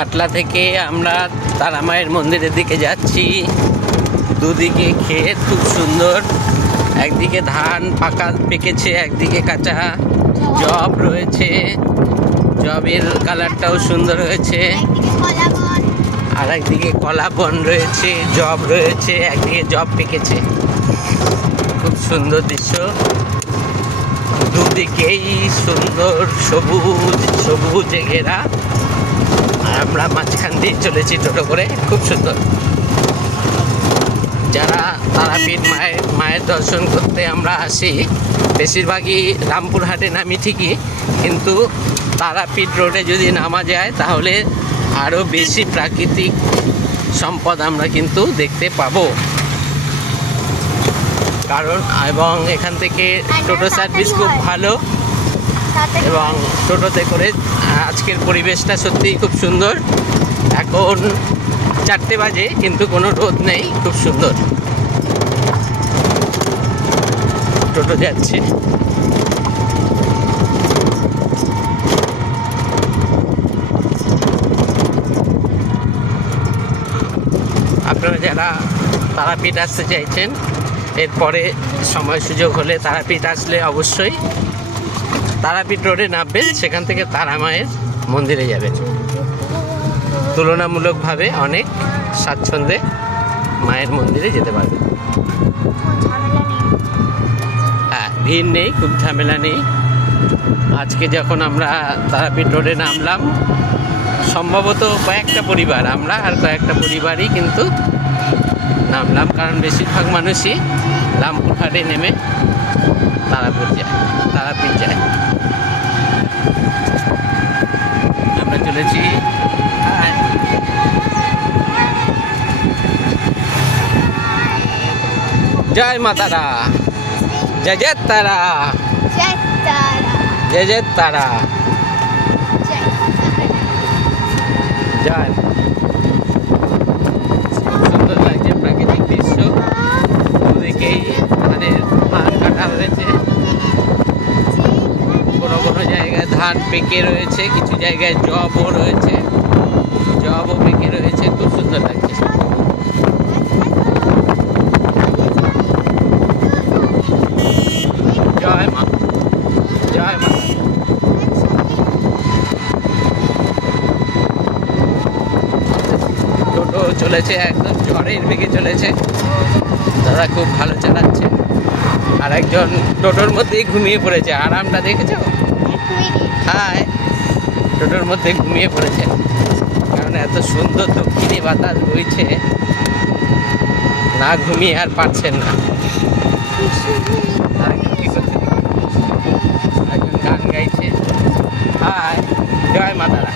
আটলা থেকে আমরা তারা মায়ের মন্দিরের দিকে যাচ্ছি। দুদিকে ক্ষেত খুব সুন্দর, একদিকে ধান পাকা পেকেছে, একদিকে কাঁচা জব রয়েছে, জবের কালারটাও সুন্দর হয়েছে। আর একদিকে কলা বন রয়েছে, জব রয়েছে, একদিকে জব পেকেছে। খুব সুন্দর দৃশ্য, দুদিকেই সুন্দর সবুজ সবুজে ঘেরা। আর আমরা মাঝখান দিয়ে চলেছি টোটো করে, খুব সুন্দর। যারা তারাপীঠ মায়ের দর্শন করতে আমরা আসি, বেশিরভাগই রামপুরহাটে নামি ঠিকই, কিন্তু তারাপীঠ রোডে যদি নামা যায় তাহলে আরও বেশি প্রাকৃতিক সম্পদ আমরা কিন্তু দেখতে পাবো। কারণ এবং এখান থেকে টোটো সার্ভিস খুব ভালো, এবং টোটোতে করে আজকের পরিবেশটা সত্যিই খুব সুন্দর। এখন 4টে বাজে কিন্তু কোনো রোদ নেই, খুব সুন্দর। টোটো যাচ্ছে। আপনারা যারা তারাপীঠ আসতে চাইছেন, এরপরে সময় সুযোগ হলে তারাপীঠ আসলে অবশ্যই তারাপীঠ রোডে নামবেন, সেখান থেকে তারা মায়ের মন্দিরে যাবেন। তুলনামূলকভাবে অনেক স্বাচ্ছন্দ্যে মায়ের মন্দিরে যেতে পারবেন। হ্যাঁ, ভিড় নেই, খুব ঝামেলা নেই। আজকে যখন আমরা তারাপীঠ রোডে নামলাম, সম্ভবত কয়েকটা পরিবার, আমরা আর কয়েকটা পরিবারই কিন্তু নামলাম, কারণ বেশিরভাগ মানুষই রামপুরহাটে নেমে তারাপীঠ যায়। আমরা চলেছি। জয় মা তারা, জয় জয় তারা, জয় জয় তারা, জয়। সুন্দর লাগছে প্রাকৃতিক দৃশ্য, দুদিকেই ধানের ধান কাটা হয়েছে, কোনো কোনো জায়গায় ধান পেকে রয়েছে, কিছু জায়গায় জবও রয়েছে, জবও পেকে রয়েছে, খুব সুন্দর লাগছে। জয় মা, জয় মা। টোটো চলেছে একদম ঝড়ের বেগে চলেছে, দাদা খুব ভালো চালাচ্ছে। আর একজন টোটোর মধ্যেই ঘুমিয়ে পড়েছে, আরামটা দেখেছো? হ্যাঁ, টোটোর মধ্যে ঘুমিয়ে পড়েছে, কারণ এত সুন্দর দক্ষিণী বাতাস বইছে, না ঘুমিয়ে আর পারছেন না। আরেকজন কি করছে? একজন গান গাইছে। হায়, জয় মা তারা।